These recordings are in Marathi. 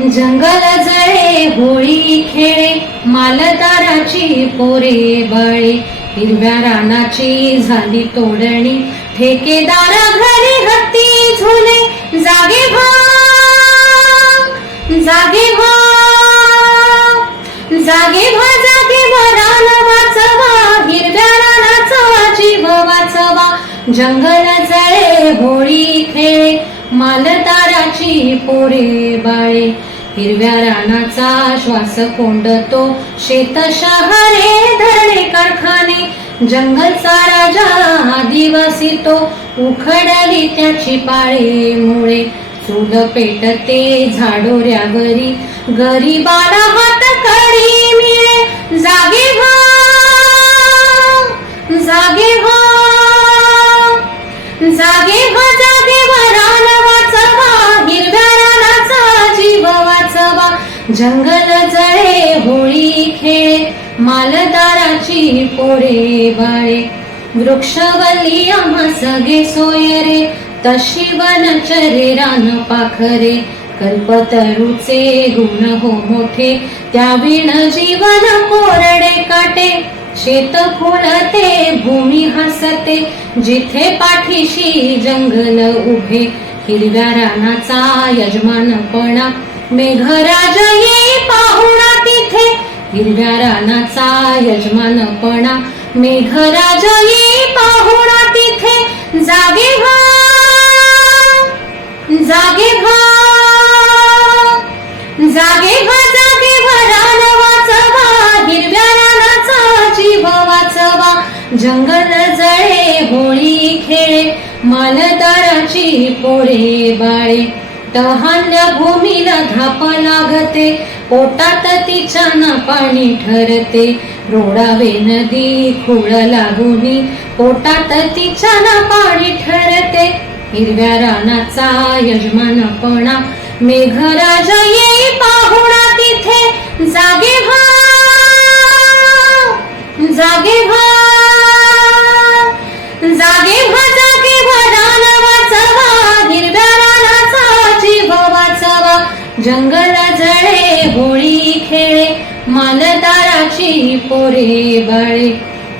जंगल जळे होळी खेळे मालदाराची पोरे बळे. हिरव्या रानाची झाली तोडणी ठेकेदार घरी हत्ती झुले. जागे व्हा जागे व्हा जागे भा जागे भा रान वाचवा हिरव्या रानाचा जीव वाचवा. जंगल जळे होळी खेळे मालदाराची पोरे बाळे. हिरव्या रानाचा श्वास कोंडतो. शेत शहरे धरणे कारखाने. जंगलचा राजा आदिवासी तो उखडली त्याची पाळे मुळे. चूल पेटते झाडोऱ्यावरी. गरीबाला हात कडी मिळे. जंगल जळे होळी खेळे मालदाराची पोरे बाळे. वृक्षवल्ली आम्हा सगे सोयरे तशी वनचरे रान पाखरे. कल्पतरूचे गुण हो मोठे त्या विण जीवन कोरडे काटे. शेत फुलते भूमी हसते जिथे पाठीशी जंगल उभे. हिरव्या रानाचा यजमानपणा मेघराज हिरव्या रानाचा यजमानपणा मेघराज ये पाहुणा तिथे जागे भा जागे भा जागे भा जागे भा रान वाचवा हिरव्या रानाचा जीव वाचवा जंगल जळे होळी खेळे मालदाराची पोरे बाळे. टहानल्या भूमीला धाप लागते पोटात तिच्या ना पाणी ठरते. रोडावे नदी खुळ लागून पोटात तिच्या ना पाणी ठरते. हिरव्या रानाचा यजमानपणा मेघराजा येई पाहुणा तिथे. जागे भा जागे भा जागे भा जागे भा रान वाचवा. हिरव्या रानाचा जीव वाचवा. जंगल जळे होळी खेळे मालदाराची पोरे बळे.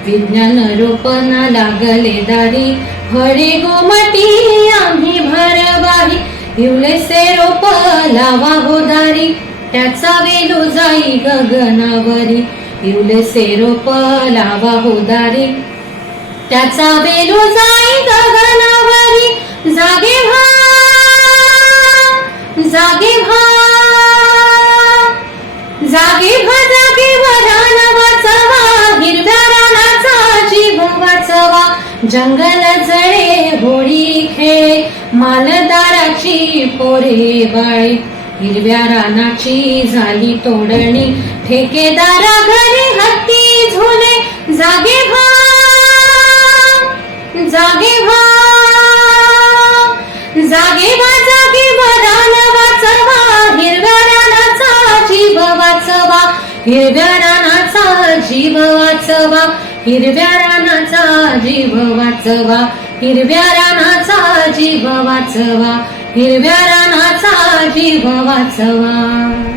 विज्ञान रोपणा लागले दारी हरी गोमटी आम्ही भरवाही हिवलेसे रोप लावा हो दारी त्याचा वेलो जाई गगनावरी. हिवलेसे रोप लावा हो दारी त्याचा वेलो जाई गगनावरी. जागे भा जागे भा जागे व्हा जागे व्हा वाचवा हिरव्या रानाचा जीव वाचवा. जंगल जळे होळी खेळ मालदाराची पोरे बाळे. हिरव्या रानाची झाली तोडणी ठेकेदारा घरी हत्ती झोले. जागे भा जागे भा. हिरव्या रानाचा जीव वाचवा हिरव्या रानाचा जीव वाचवा हिरव्या रानाचा जीव वाचवा हिरव्या रानाचा जीव वाचवा.